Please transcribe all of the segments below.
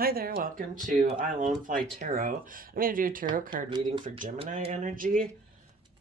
Hi there, welcome to I Lone Fly Tarot. I'm going to do a tarot card reading for Gemini energy.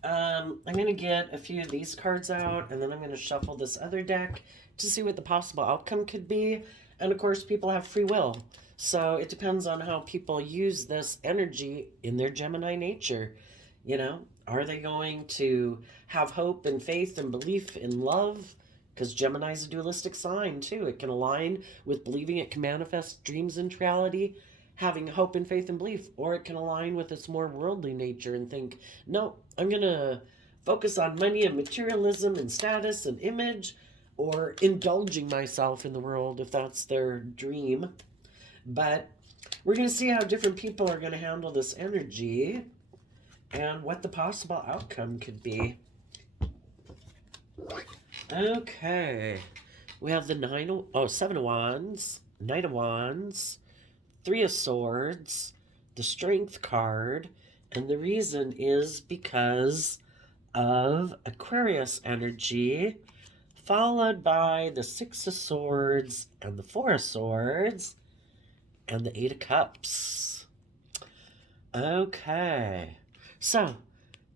I'm going to get a few of these cards out, and then I'm going to shuffle this other deck to see what the possible outcome could be. And of course, people have free will. So it depends on how people use this energy in their Gemini nature. You know, are they going to have hope and faith and belief in love? Because Gemini is a dualistic sign too. It can align with believing it can manifest dreams into reality, having hope and faith and belief, or it can align with its more worldly nature and think, no, I'm going to focus on money and materialism and status and image, or indulging myself in the world if that's their dream. But we're going to see how different people are going to handle this energy and what the possible outcome could be. Okay. We have the Seven of Wands, Knight of Wands, Three of Swords, the Strength card, and the reason is because of Aquarius energy, followed by the Six of Swords and the Four of Swords, and the Eight of Cups. Okay. So,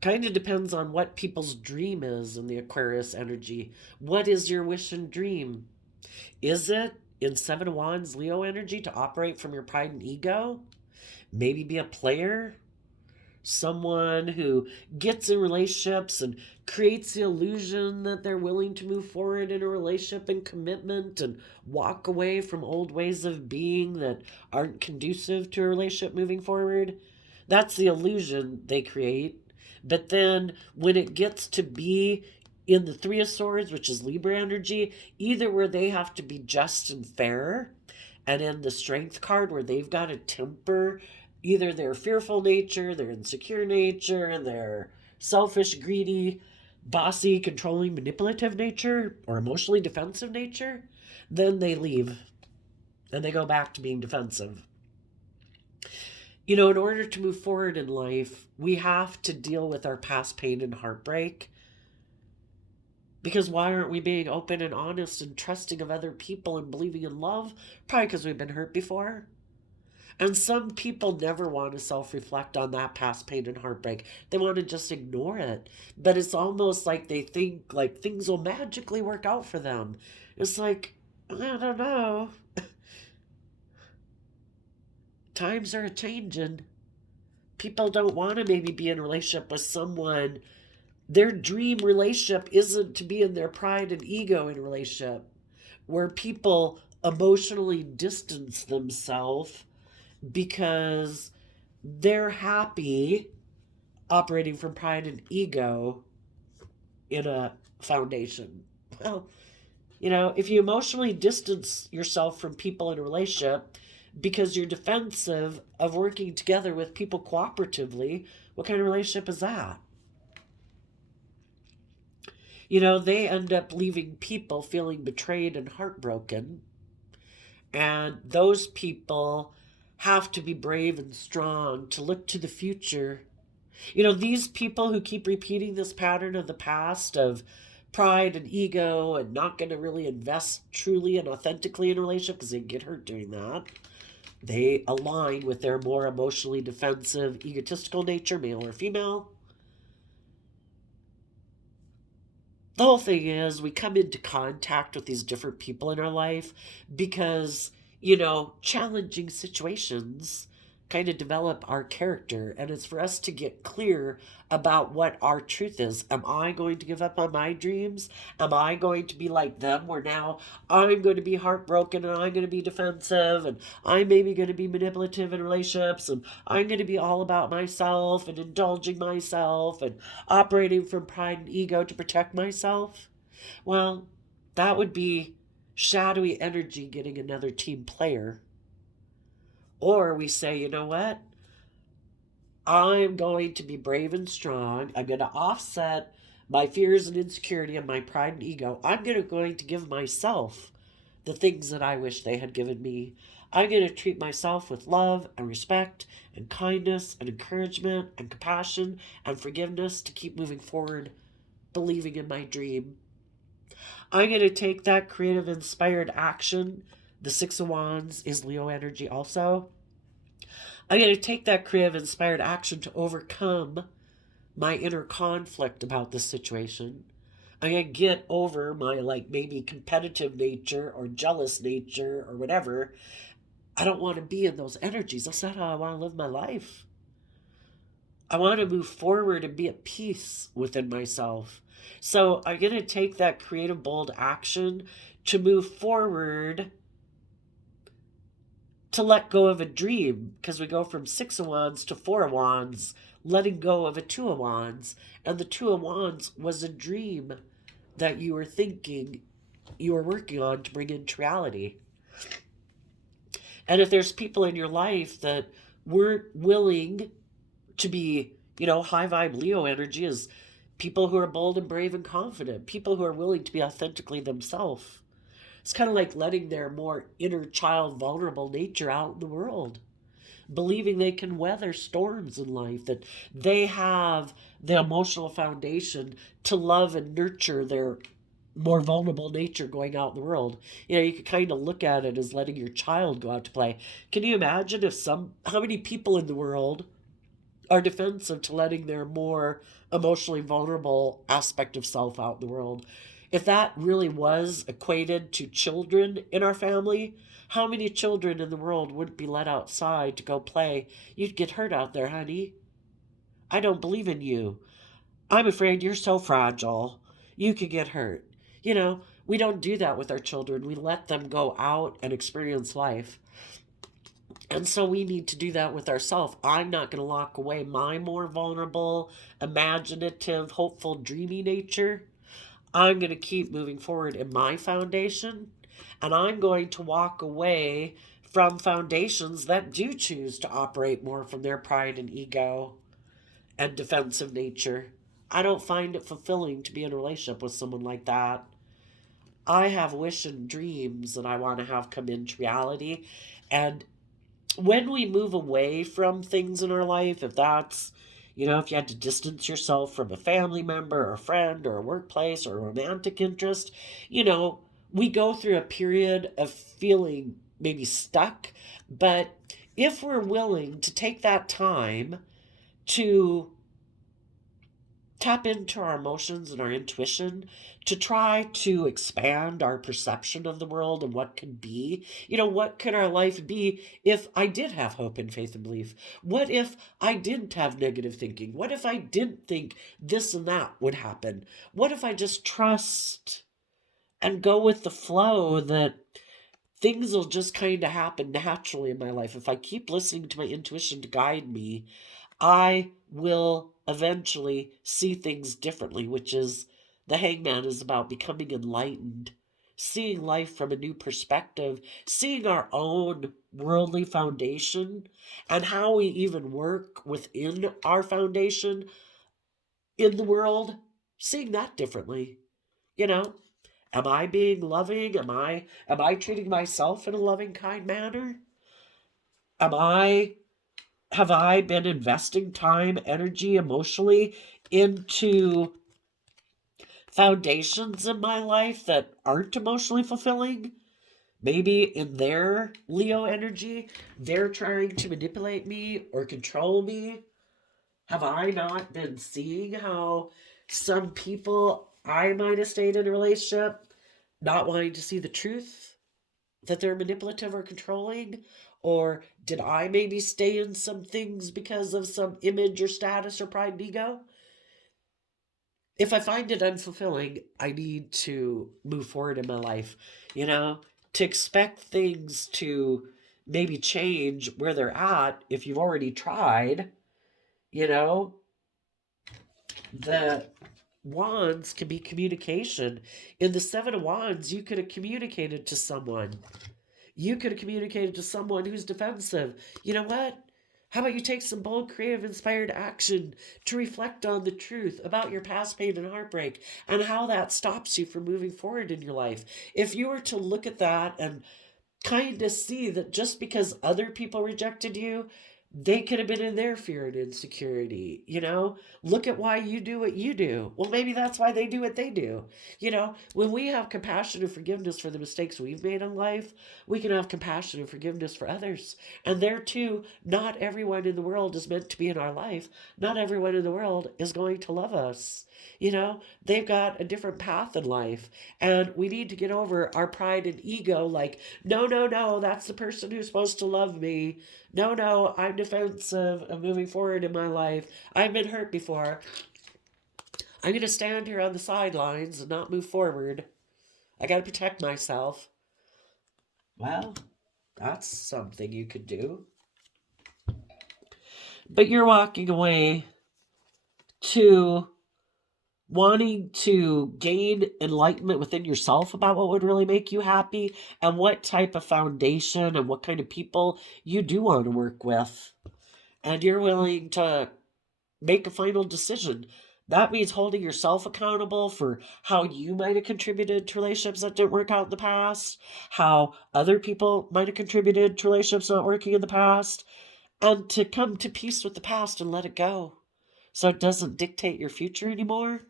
kind of depends on what people's dream is in the Aquarius energy. What is your wish and dream? Is it in Seven of Wands Leo energy to operate from your pride and ego? Maybe be a player? Someone who gets in relationships and creates the illusion that they're willing to move forward in a relationship and commitment and walk away from old ways of being that aren't conducive to a relationship moving forward? That's the illusion they create. But then when it gets to be in the Three of Swords, which is Libra energy, either where they have to be just and fair, and in the Strength card where they've got to temper either their fearful nature, their insecure nature, their selfish, greedy, bossy, controlling, manipulative nature, or emotionally defensive nature, then they leave and they go back to being defensive. You know, in order to move forward in life, we have to deal with our past pain and heartbreak. Because why aren't we being open and honest and trusting of other people and believing in love? Probably because we've been hurt before. And some people never want to self reflect on that past pain and heartbreak. They want to just ignore it. But it's almost like they think like things will magically work out for them. It's like, I don't know. Times are changing. People don't want to maybe be in a relationship with someone. Their dream relationship isn't to be in their pride and ego in a relationship where people emotionally distance themselves because they're happy operating from pride and ego in a foundation. Well, you know, if you emotionally distance yourself from people in a relationship because you're defensive of working together with people cooperatively, what kind of relationship is that? You know, they end up leaving people feeling betrayed and heartbroken. And those people have to be brave and strong to look to the future. You know, these people who keep repeating this pattern of the past of pride and ego and not going to really invest truly and authentically in a relationship because they get hurt doing that. They align with their more emotionally defensive, egotistical nature, male or female. The whole thing is we come into contact with these different people in our life because, you know, challenging situations kind of develop our character, and it's for us to get clear about what our truth is. Am I going to give up on my dreams? Am I going to be like them where now I'm going to be heartbroken and I'm going to be defensive and I'm maybe going to be manipulative in relationships and I'm going to be all about myself and indulging myself and operating from pride and ego to protect myself? Well, that would be shadowy energy getting another team player. Or we say, you know what? I'm going to be brave and strong. I'm going to offset my fears and insecurity and my pride and ego. I'm going to give myself the things that I wish they had given me. I'm going to treat myself with love and respect and kindness and encouragement and compassion and forgiveness to keep moving forward, believing in my dream. I'm going to take that creative, inspired action The Six of Wands is Leo energy also. I'm going to take that creative inspired action to overcome my inner conflict about this situation. I'm going to get over my like maybe competitive nature or jealous nature or whatever. I don't want to be in those energies. That's not how I want to live my life. I want to move forward and be at peace within myself. So I'm going to take that creative, bold action to move forward, to let go of a dream, because we go from Six of Wands to Four of Wands, letting go of a Two of Wands. And the Two of Wands was a dream that you were thinking you were working on to bring into reality. And if there's people in your life that weren't willing to be, high vibe Leo energy is people who are bold and brave and confident, people who are willing to be authentically themselves. It's kind of like letting their more inner child, vulnerable nature out in the world, believing they can weather storms in life, that they have the emotional foundation to love and nurture their more vulnerable nature going out in the world. You could kind of look at it as letting your child go out to play. Can you imagine how many people in the world are defensive to letting their more emotionally vulnerable aspect of self out in the world? If that really was equated to children in our family, how many children in the world wouldn't be let outside to go play? You'd get hurt out there, honey. I don't believe in you. I'm afraid you're so fragile. You could get hurt. We don't do that with our children. We let them go out and experience life. And so we need to do that with ourselves. I'm not going to lock away my more vulnerable, imaginative, hopeful, dreamy nature. I'm going to keep moving forward in my foundation. And I'm going to walk away from foundations that do choose to operate more from their pride and ego and defensive nature. I don't find it fulfilling to be in a relationship with someone like that. I have wish and dreams that I want to have come into reality. And when we move away from things in our life, if that's, if you had to distance yourself from a family member or a friend or a workplace or a romantic interest, we go through a period of feeling maybe stuck. But if we're willing to take that time to tap into our emotions and our intuition, to try to expand our perception of the world and what could be. What could our life be if I did have hope and faith and belief? What if I didn't have negative thinking? What if I didn't think this and that would happen? What if I just trust and go with the flow that things will just kind of happen naturally in my life? If I keep listening to my intuition to guide me, I will eventually see things differently, which is the Hangman is about becoming enlightened, seeing life from a new perspective, seeing our own worldly foundation and how we even work within our foundation in the world, seeing that differently. Am I being loving? Am I treating myself in a loving, kind manner? Am I have I been investing time, energy, emotionally into foundations in my life that aren't emotionally fulfilling? Maybe in their Leo energy, they're trying to manipulate me or control me. Have I not been seeing how some people I might have stayed in a relationship not wanting to see the truth, that they're manipulative or controlling? Or did I maybe stay in some things because of some image or status or pride and ego? If I find it unfulfilling, I need to move forward in my life. To expect things to maybe change where they're at if you've already tried, you know, the wands can be communication. In the Seven of Wands, you could have communicated to someone. You could have communicated to someone who's defensive. You know what? How about you take some bold, creative, inspired action to reflect on the truth about your past pain and heartbreak and how that stops you from moving forward in your life? If you were to look at that and kind of see that just because other people rejected you, They could have been in their fear and insecurity. Look at why you do what you do. Well, maybe that's why they do what they do. When we have compassion and forgiveness for the mistakes we've made in life, we can have compassion and forgiveness for others. And there too, not everyone in the world is meant to be in our life. Not everyone in the world is going to love us. They've got a different path in life. And we need to get over our pride and ego like, no, no, no, that's the person who's supposed to love me. No, no, I'm defensive. I'm moving forward in my life. I've been hurt before. I'm going to stand here on the sidelines and not move forward. I got to protect myself. Well, that's something you could do. But you're walking away to wanting to gain enlightenment within yourself about what would really make you happy and what type of foundation and what kind of people you do want to work with. And you're willing to make a final decision. That means holding yourself accountable for how you might have contributed to relationships that didn't work out in the past, how other people might have contributed to relationships not working in the past, and to come to peace with the past and let it go so it doesn't dictate your future anymore.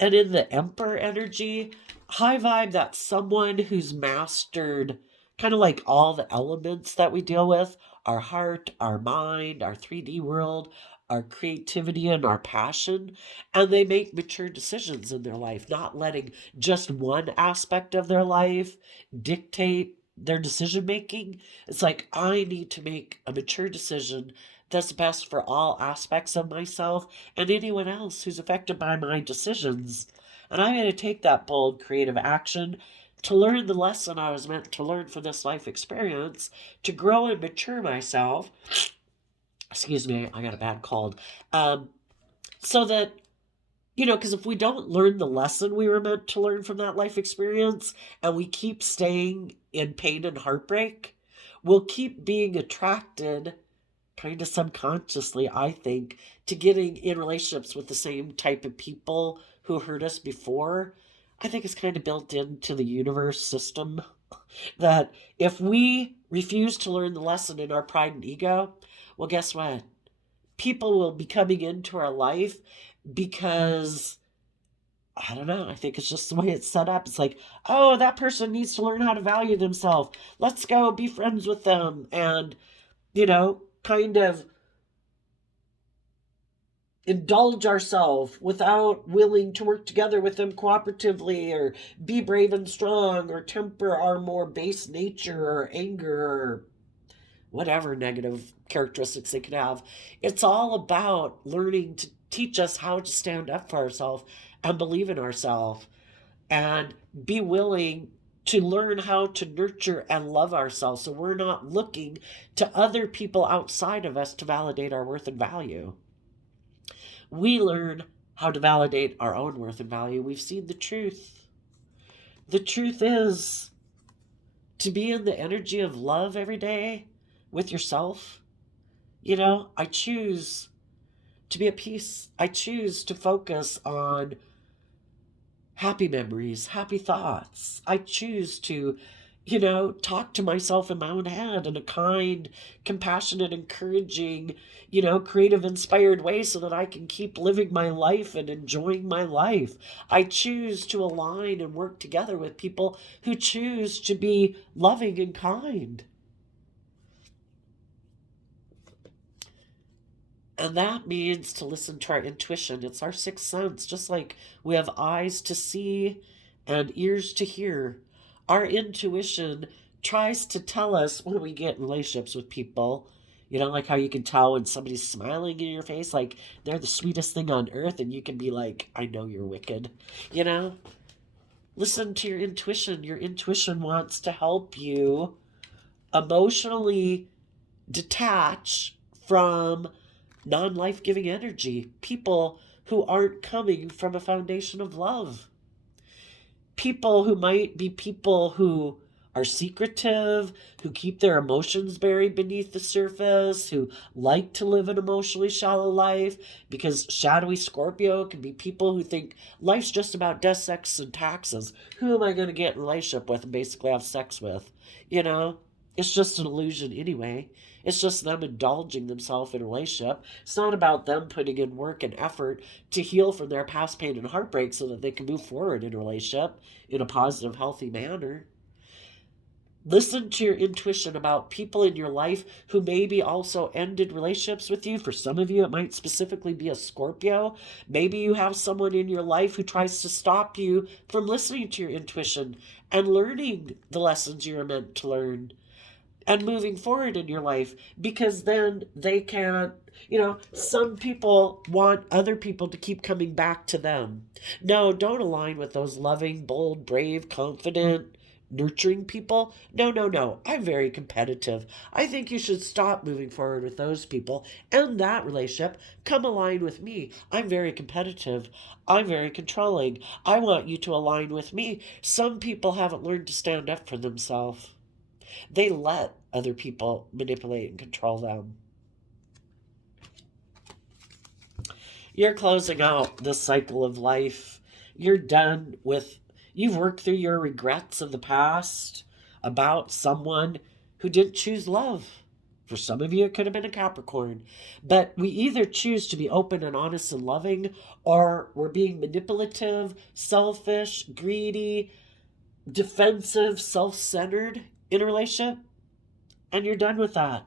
And in the Emperor energy, high vibe, that's someone who's mastered kind of like all the elements that we deal with, our heart, our mind, our 3D world, our creativity, and our passion. And they make mature decisions in their life, not letting just one aspect of their life dictate their decision making. It's like, I need to make a mature decision that's best for all aspects of myself and anyone else who's affected by my decisions. And I'm going to take that bold, creative action to learn the lesson I was meant to learn from this life experience, to grow and mature myself. Excuse me, I got a bad cold. So that, because if we don't learn the lesson we were meant to learn from that life experience and we keep staying in pain and heartbreak, we'll keep being attracted kind of subconsciously, I think, to getting in relationships with the same type of people who hurt us before. I think it's kind of built into the universe system that if we refuse to learn the lesson in our pride and ego, well, guess what? People will be coming into our life because, I don't know, I think it's just the way it's set up. It's like, oh, that person needs to learn how to value themselves. Let's go be friends with them. And, kind of indulge ourselves without willing to work together with them cooperatively or be brave and strong or temper our more base nature or anger or whatever negative characteristics they could have. It's all about learning to teach us how to stand up for ourselves and believe in ourselves and be willing to learn how to nurture and love ourselves so we're not looking to other people outside of us to validate our worth and value. We learn how to validate our own worth and value. We've seen the truth. The truth is to be in the energy of love every day with yourself. I choose to be at peace. I choose to focus on happy memories, happy thoughts. I choose to, talk to myself in my own head in a kind, compassionate, encouraging, creative, inspired way so that I can keep living my life and enjoying my life. I choose to align and work together with people who choose to be loving and kind. And that means to listen to our intuition. It's our sixth sense. Just like we have eyes to see and ears to hear, our intuition tries to tell us when we get in relationships with people. Like how you can tell when somebody's smiling in your face, like they're the sweetest thing on earth, and you can be like, I know you're wicked. Listen to your intuition. Your intuition wants to help you emotionally detach from non-life-giving energy, people who aren't coming from a foundation of love, people who might be people who are secretive, who keep their emotions buried beneath the surface, who like to live an emotionally shallow life, because shadowy Scorpio can be people who think life's just about death, sex, and taxes. Who am I going to get in a relationship with and basically have sex with? It's just an illusion anyway. It's just them indulging themselves in a relationship. It's not about them putting in work and effort to heal from their past pain and heartbreak so that they can move forward in a relationship in a positive, healthy manner. Listen to your intuition about people in your life who maybe also ended relationships with you. For some of you, it might specifically be a Scorpio. Maybe you have someone in your life who tries to stop you from listening to your intuition and learning the lessons you're meant to learn and moving forward in your life, because then they can't, some people want other people to keep coming back to them. No, don't align with those loving, bold, brave, confident, nurturing people. No, no, no. I'm very competitive. I think you should stop moving forward with those people and that relationship. Come align with me. I'm very competitive. I'm very controlling. I want you to align with me. Some people haven't learned to stand up for themselves. They let other people manipulate and control them. You're closing out this cycle of life. You've worked through your regrets of the past about someone who didn't choose love. For some of you, it could have been a Capricorn. But we either choose to be open and honest and loving, or we're being manipulative, selfish, greedy, defensive, self-centered in a relationship. And you're done with that.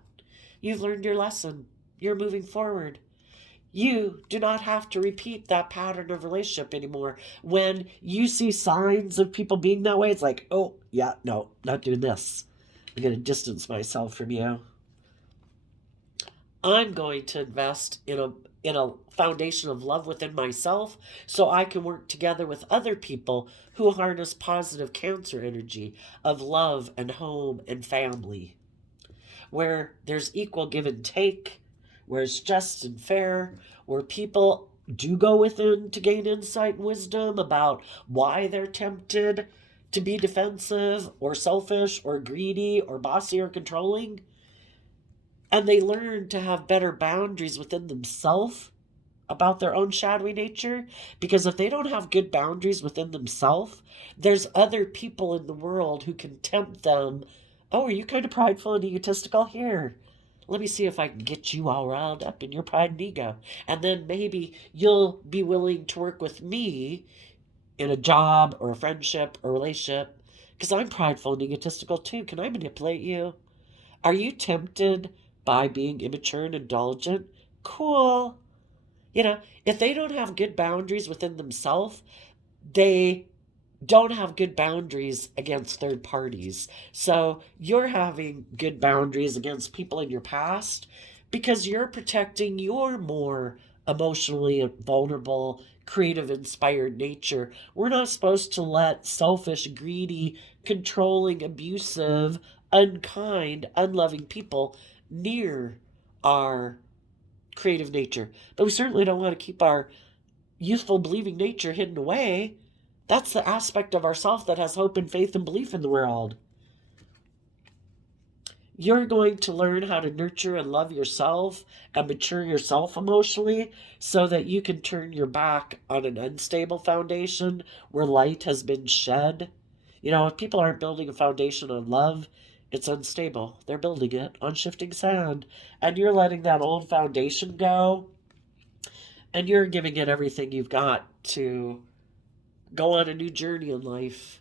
You've learned your lesson. You're moving forward. You do not have to repeat that pattern of relationship anymore. When you see signs of people being that way, it's like, oh, yeah, no, not doing this. I'm going to distance myself from you. I'm going to invest in a foundation of love within myself so I can work together with other people who harness positive Cancer energy of love and home and family, where there's equal give and take, where it's just and fair, where people do go within to gain insight and wisdom about why they're tempted to be defensive or selfish or greedy or bossy or controlling. And they learn to have better boundaries within themselves about their own shadowy nature. Because if they don't have good boundaries within themselves, there's other people in the world who can tempt them. Oh, are you kind of prideful and egotistical? Here, let me see if I can get you all riled up in your pride and ego. And then maybe you'll be willing to work with me in a job or a friendship or relationship because I'm prideful and egotistical too. Can I manipulate you? Are you tempted by being immature and indulgent? Cool. If they don't have good boundaries within themselves, they don't have good boundaries against third parties. So you're having good boundaries against people in your past because you're protecting your more emotionally vulnerable, creative, inspired nature. We're not supposed to let selfish, greedy, controlling, abusive, unkind, unloving people near our creative nature. But we certainly don't want to keep our youthful, believing nature hidden away. That's the aspect of ourself that has hope and faith and belief in the world. You're going to learn how to nurture and love yourself and mature yourself emotionally so that you can turn your back on an unstable foundation where light has been shed. If people aren't building a foundation on love, it's unstable. They're building it on shifting sand. And you're letting that old foundation go. And you're giving it everything you've got to go on a new journey in life,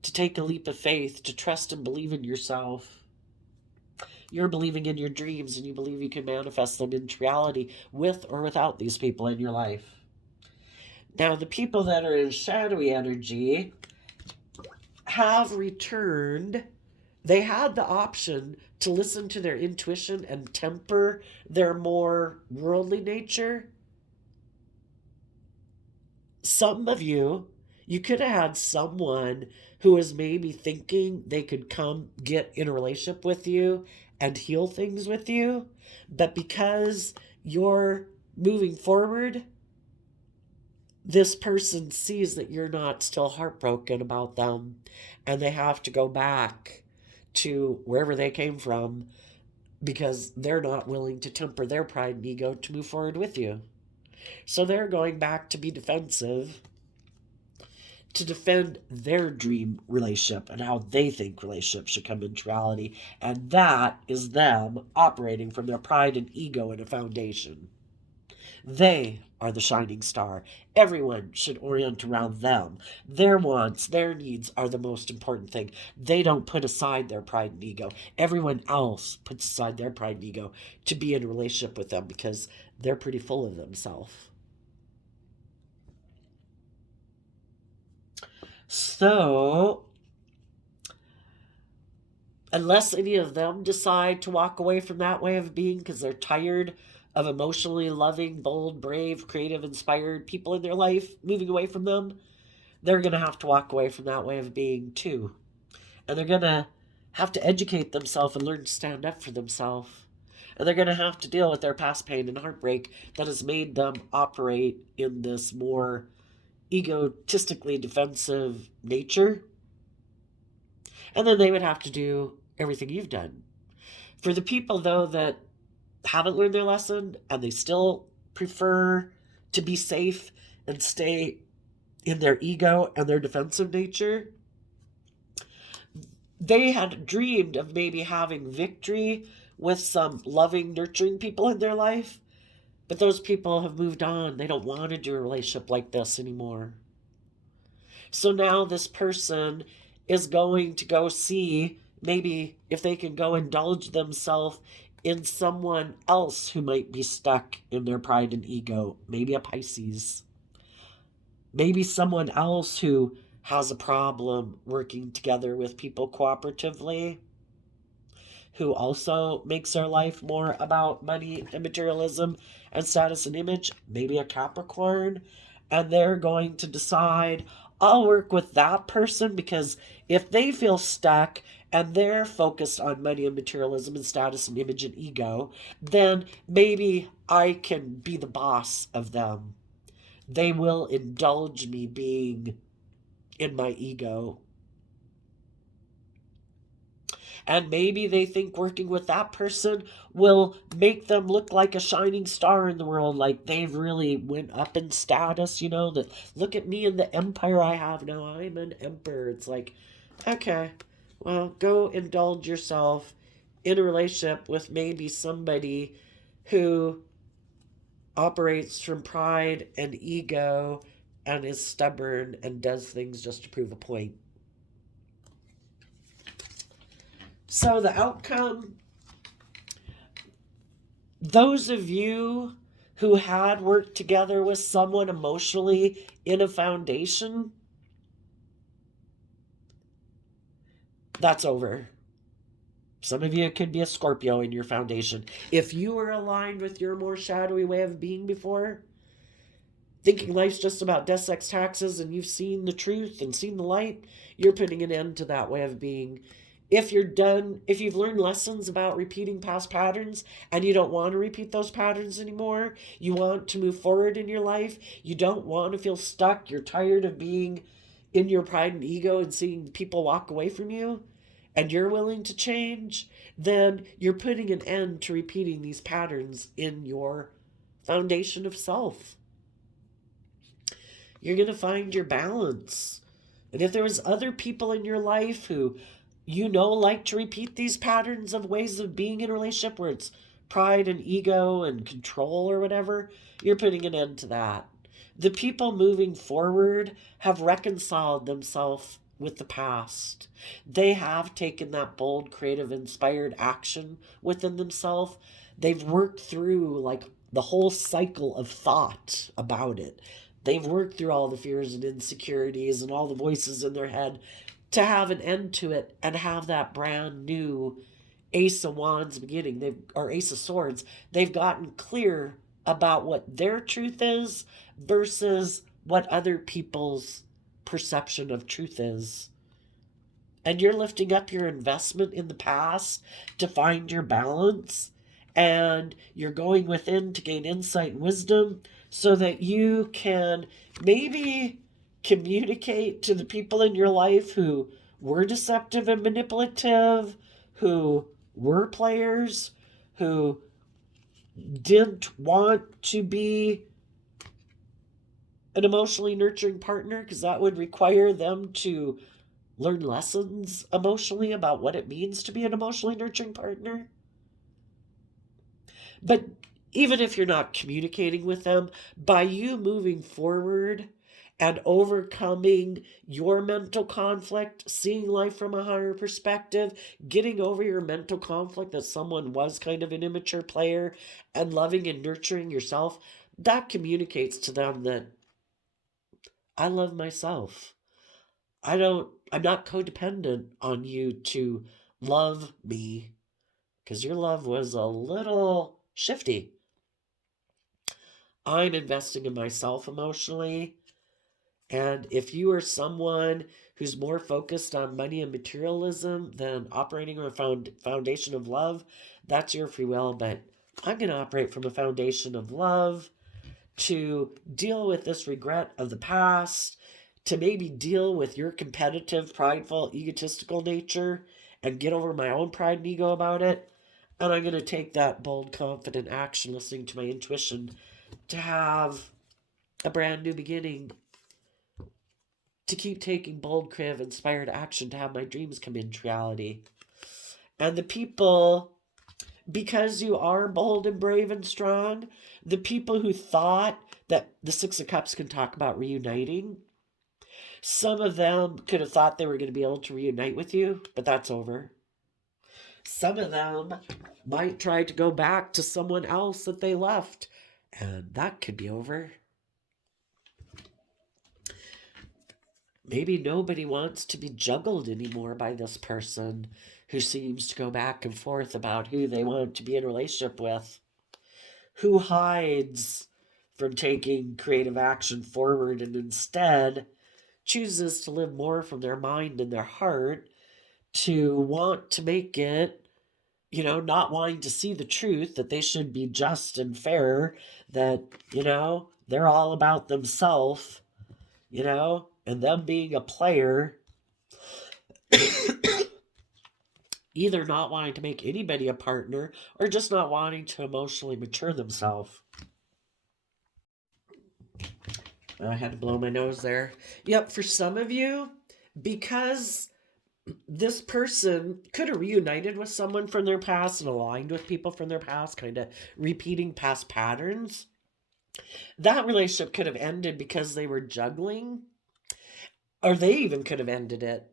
to take a leap of faith, to trust and believe in yourself. You're believing in your dreams and you believe you can manifest them into reality with or without these people in your life. Now, the people that are in shadowy energy have returned. They had the option to listen to their intuition and temper their more worldly nature. Some of you could have had someone who was maybe thinking they could come get in a relationship with you and heal things with you. But because you're moving forward, this person sees that you're not still heartbroken about them and they have to go back to wherever they came from because they're not willing to temper their pride and ego to move forward with you. So they're going back to be defensive to defend their dream relationship and how they think relationships should come into reality. And that is them operating from their pride and ego in a foundation. They are the shining star. Everyone should orient around them. Their wants, their needs are the most important thing. They don't put aside their pride and ego. Everyone else puts aside their pride and ego to be in a relationship with them because they're pretty full of themselves. So, unless any of them decide to walk away from that way of being because they're tired of emotionally loving, bold, brave, creative, inspired people in their life moving away from them, they're going to have to walk away from that way of being too. And they're going to have to educate themselves and learn to stand up for themselves. And they're going to have to deal with their past pain and heartbreak that has made them operate in this more egotistically defensive nature. And then they would have to do everything you've done. For the people, though, that haven't learned their lesson and they still prefer to be safe and stay in their ego and their defensive nature, they had dreamed of maybe having victory with some loving, nurturing people in their life, but those people have moved on. They don't want to do a relationship like this anymore. So now this person is going to go see maybe if they can go indulge themselves in someone else who might be stuck in their pride and ego. Maybe a Pisces. Maybe someone else who has a problem working together with people cooperatively, who also makes their life more about money and materialism and status and image. Maybe a Capricorn. And they're going to decide, I'll work with that person because if they feel stuck and they're focused on money and materialism and status and image and ego, then maybe I can be the boss of them. They will indulge me being in my ego. And maybe they think working with that person will make them look like a shining star in the world, like they've really went up in status, that look at me and the empire I have now. I'm an emperor. It's like, okay, well, go indulge yourself in a relationship with maybe somebody who operates from pride and ego and is stubborn and does things just to prove a point. So the outcome, those of you who had worked together with someone emotionally in a foundation, that's over. Some of you could be a Scorpio in your foundation. If you were aligned with your more shadowy way of being before, thinking life's just about death, sex, taxes, and you've seen the truth and seen the light, you're putting an end to that way of being. If you've learned lessons about repeating past patterns and you don't want to repeat those patterns anymore, you want to move forward in your life, you don't want to feel stuck, you're tired of being in your pride and ego and seeing people walk away from you, and you're willing to change, then you're putting an end to repeating these patterns in your foundation of self. You're going to find your balance. And if there was other people in your life who like to repeat these patterns of ways of being in a relationship where it's pride and ego and control or whatever, you're putting an end to that. The people moving forward have reconciled themselves with the past. They have taken that bold, creative, inspired action within themselves. They've worked through like the whole cycle of thought about it. They've worked through all the fears and insecurities and all the voices in their head to have an end to it and have that brand new Ace of Wands beginning, or Ace of Swords. They've gotten clear about what their truth is versus what other people's perception of truth is. And you're lifting up your investment in the past to find your balance, and you're going within to gain insight and wisdom so that you can maybe communicate to the people in your life who were deceptive and manipulative, who were players, who didn't want to be an emotionally nurturing partner, because that would require them to learn lessons emotionally about what it means to be an emotionally nurturing partner. But even if you're not communicating with them, by you moving forward and overcoming your mental conflict, seeing life from a higher perspective, getting over your mental conflict that someone was kind of an immature player, and loving and nurturing yourself, that communicates to them that I love myself. I'm not codependent on you to love me, because your love was a little shifty. I'm investing in myself emotionally. And if you are someone who's more focused on money and materialism than operating on a foundation of love, that's your free will. But I'm going to operate from a foundation of love to deal with this regret of the past, to maybe deal with your competitive, prideful, egotistical nature and get over my own pride and ego about it. And I'm going to take that bold, confident action, listening to my intuition, to have a brand new beginning, to keep taking bold, creative, inspired action, to have my dreams come into reality. And the people, because you are bold and brave and strong, the people who thought that the Six of Cups can talk about reuniting, some of them could have thought they were going to be able to reunite with you, but that's over. Some of them might try to go back to someone else that they left, and that could be over. Maybe nobody wants to be juggled anymore by this person who seems to go back and forth about who they want to be in a relationship with, who hides from taking creative action forward and instead chooses to live more from their mind and their heart, to want to make it, not wanting to see the truth that they should be just and fair, that, they're all about themselves, and them being a player, either not wanting to make anybody a partner or just not wanting to emotionally mature themselves. I had to blow my nose there. Yep, for some of you, because this person could have reunited with someone from their past and aligned with people from their past, kind of repeating past patterns, that relationship could have ended because they were juggling, or they even could have ended it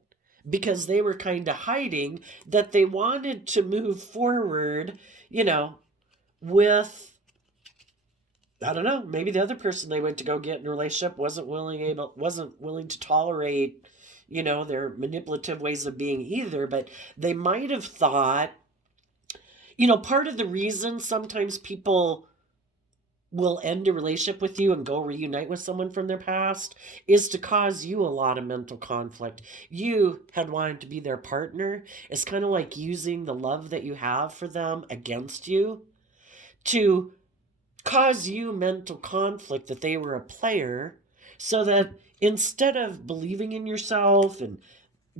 because they were kind of hiding that they wanted to move forward, with, I don't know, maybe the other person they went to go get in a relationship wasn't willing to tolerate, their manipulative ways of being either, but they might have thought, part of the reason sometimes people will end a relationship with you and go reunite with someone from their past is to cause you a lot of mental conflict. You had wanted to be their partner. It's kind of like using the love that you have for them against you to cause you mental conflict that they were a player, so that instead of believing in yourself and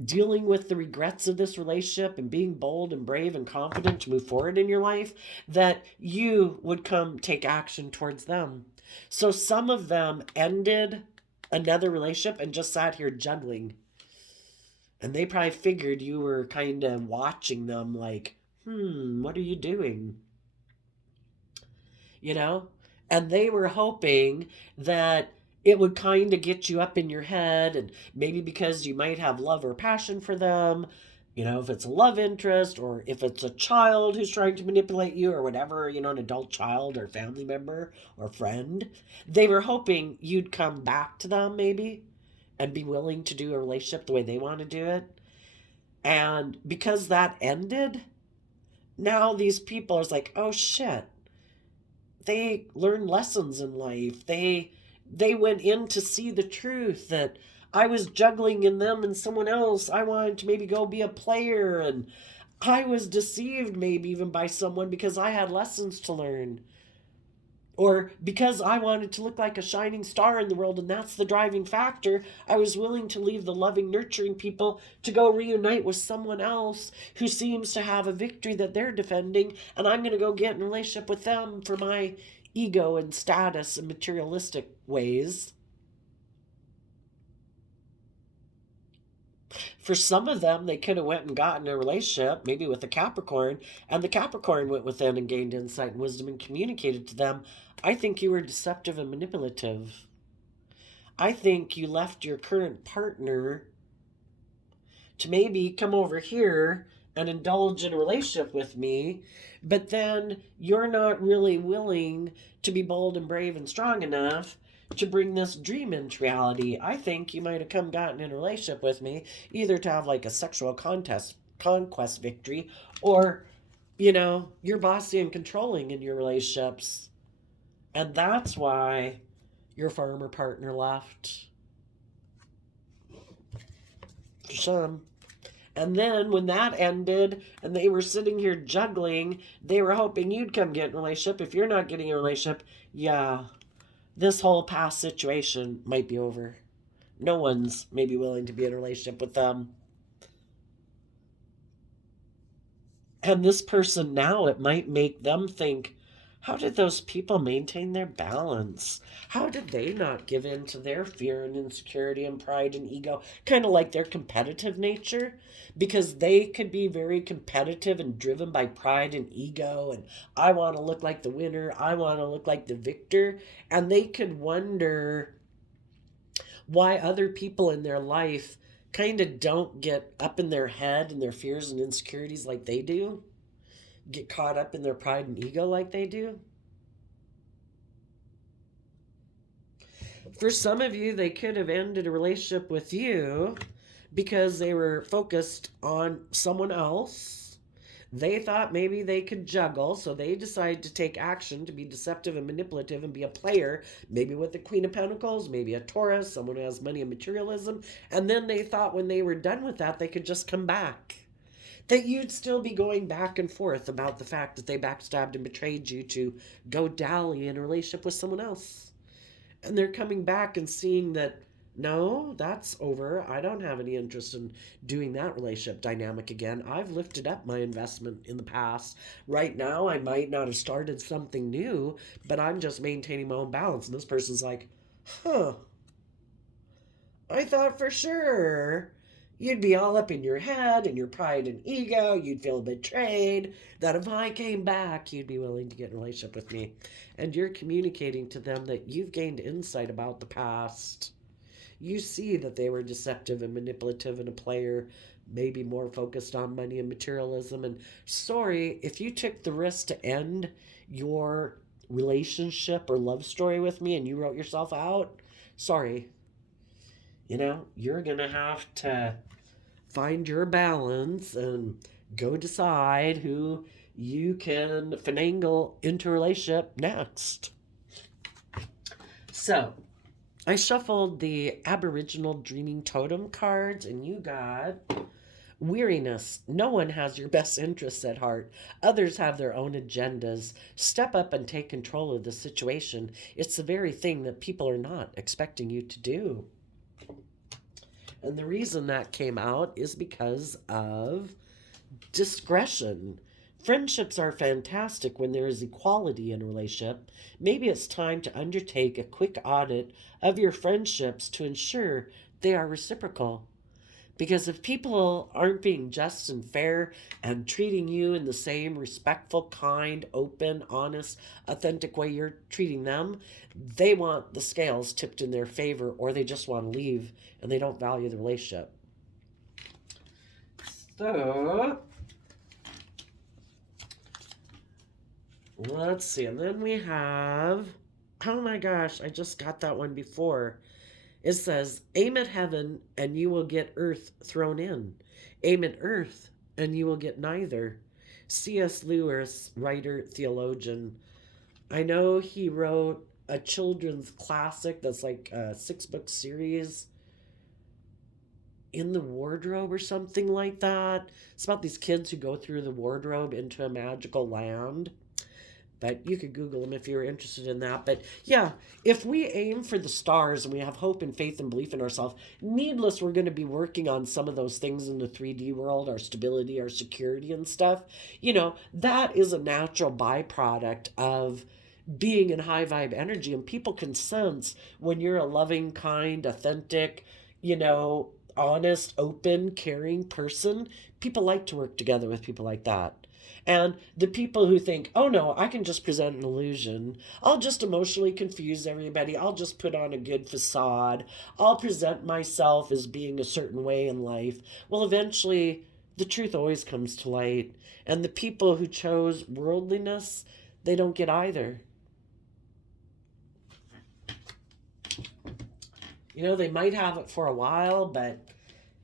dealing with the regrets of this relationship and being bold and brave and confident to move forward in your life, that you would come take action towards them. So some of them ended another relationship and just sat here juggling. And they probably figured you were kind of watching them like, what are you doing? And they were hoping that it would kind of get you up in your head, and maybe because you might have love or passion for them, if it's a love interest or if it's a child who's trying to manipulate you or whatever, an adult child or family member or friend, they were hoping you'd come back to them maybe and be willing to do a relationship the way they want to do it. And because that ended, now these people are like, oh shit, they learned lessons in life. They went in to see the truth that I was juggling in them and someone else. I wanted to maybe go be a player, and I was deceived maybe even by someone because I had lessons to learn. Or because I wanted to look like a shining star in the world, and that's the driving factor, I was willing to leave the loving, nurturing people to go reunite with someone else who seems to have a victory that they're defending, and I'm going to go get in a relationship with them for my ego and status and materialistic ways. For some of them, they could have went and gotten a relationship, maybe with a Capricorn, and the Capricorn went within and gained insight and wisdom and communicated to them, I think you were deceptive and manipulative. I think you left your current partner to maybe come over here and indulge in a relationship with me, but then you're not really willing to be bold and brave and strong enough to bring this dream into reality. I think you might have come gotten in a relationship with me either to have like a sexual conquest victory, or you're bossy and controlling in your relationships, and that's why your former partner left. For some. And then when that ended and they were sitting here juggling, they were hoping you'd come get in a relationship. If you're not getting a relationship, yeah, this whole past situation might be over. No one's maybe willing to be in a relationship with them. And this person now, it might make them think, how did those people maintain their balance? How did they not give in to their fear and insecurity and pride and ego? Kind of like their competitive nature, because they could be very competitive and driven by pride and ego. And I want to look like the winner. I want to look like the victor. And they could wonder why other people in their life kind of don't get up in their head and their fears and insecurities like they do, get caught up in their pride and ego like they do. For some of you, they could have ended a relationship with you because they were focused on someone else. They thought maybe they could juggle, so they decided to take action to be deceptive and manipulative and be a player, maybe with the Queen of Pentacles, maybe a Taurus, someone who has money and materialism. And then they thought when they were done with that, they could just come back. That you'd still be going back and forth about the fact that they backstabbed and betrayed you to go dally in a relationship with someone else. And they're coming back and seeing that, no, that's over. I don't have any interest in doing that relationship dynamic again. I've lifted up my investment in the past. Right now, I might not have started something new, but I'm just maintaining my own balance. And this person's like, huh, I thought for sure you'd be all up in your head and your pride and ego. You'd feel betrayed, that if I came back, you'd be willing to get in a relationship with me. And you're communicating to them that you've gained insight about the past. You see that they were deceptive and manipulative and a player, maybe more focused on money and materialism. And sorry, if you took the risk to end your relationship or love story with me and you wrote yourself out, sorry. You're going to have to find your balance and go decide who you can finagle into a relationship next. So, I shuffled the Aboriginal Dreaming Totem cards, and you got weariness. No one has your best interests at heart. Others have their own agendas. Step up and take control of the situation. It's the very thing that people are not expecting you to do. And the reason that came out is because of discretion. Friendships are fantastic when there is equality in a relationship. Maybe it's time to undertake a quick audit of your friendships to ensure they are reciprocal. Because if people aren't being just and fair and treating you in the same respectful, kind, open, honest, authentic way you're treating them, they want the scales tipped in their favor, or they just want to leave and they don't value the relationship. So, let's see. And then we have, oh my gosh, I just got that one before. It says, aim at heaven and you will get earth thrown in. Aim at earth and you will get neither. C.S. Lewis, writer, theologian. I know he wrote a children's classic that's like a 6-book series, In the Wardrobe or something like that. It's about these kids who go through the wardrobe into a magical land. But you could Google them if you're interested in that. But yeah, if we aim for the stars and we have hope and faith and belief in ourselves, needless, we're going to be working on some of those things in the 3D world, our stability, our security and stuff. That is a natural byproduct of being in high vibe energy. And people can sense when you're a loving, kind, authentic, honest, open, caring person, people like to work together with people like that. And the people who think, oh no, I can just present an illusion. I'll just emotionally confuse everybody. I'll just put on a good facade. I'll present myself as being a certain way in life. Well, eventually, the truth always comes to light. And the people who chose worldliness, they don't get either. You know, they might have it for a while, but,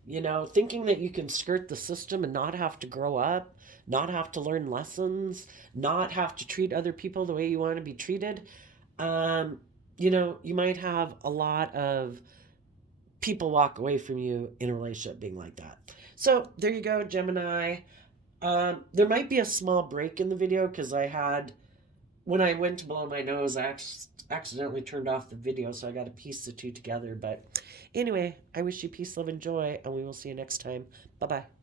you know, thinking that you can skirt the system and not have to grow up, not have to learn lessons, not have to treat other people the way you want to be treated, you know, you might have a lot of people walk away from you in a relationship being like that. So there you go, Gemini. There might be a small break in the video because when I went to blow my nose, I accidentally turned off the video, so I got to piece the two together. But anyway, I wish you peace, love, and joy, and we will see you next time. Bye bye.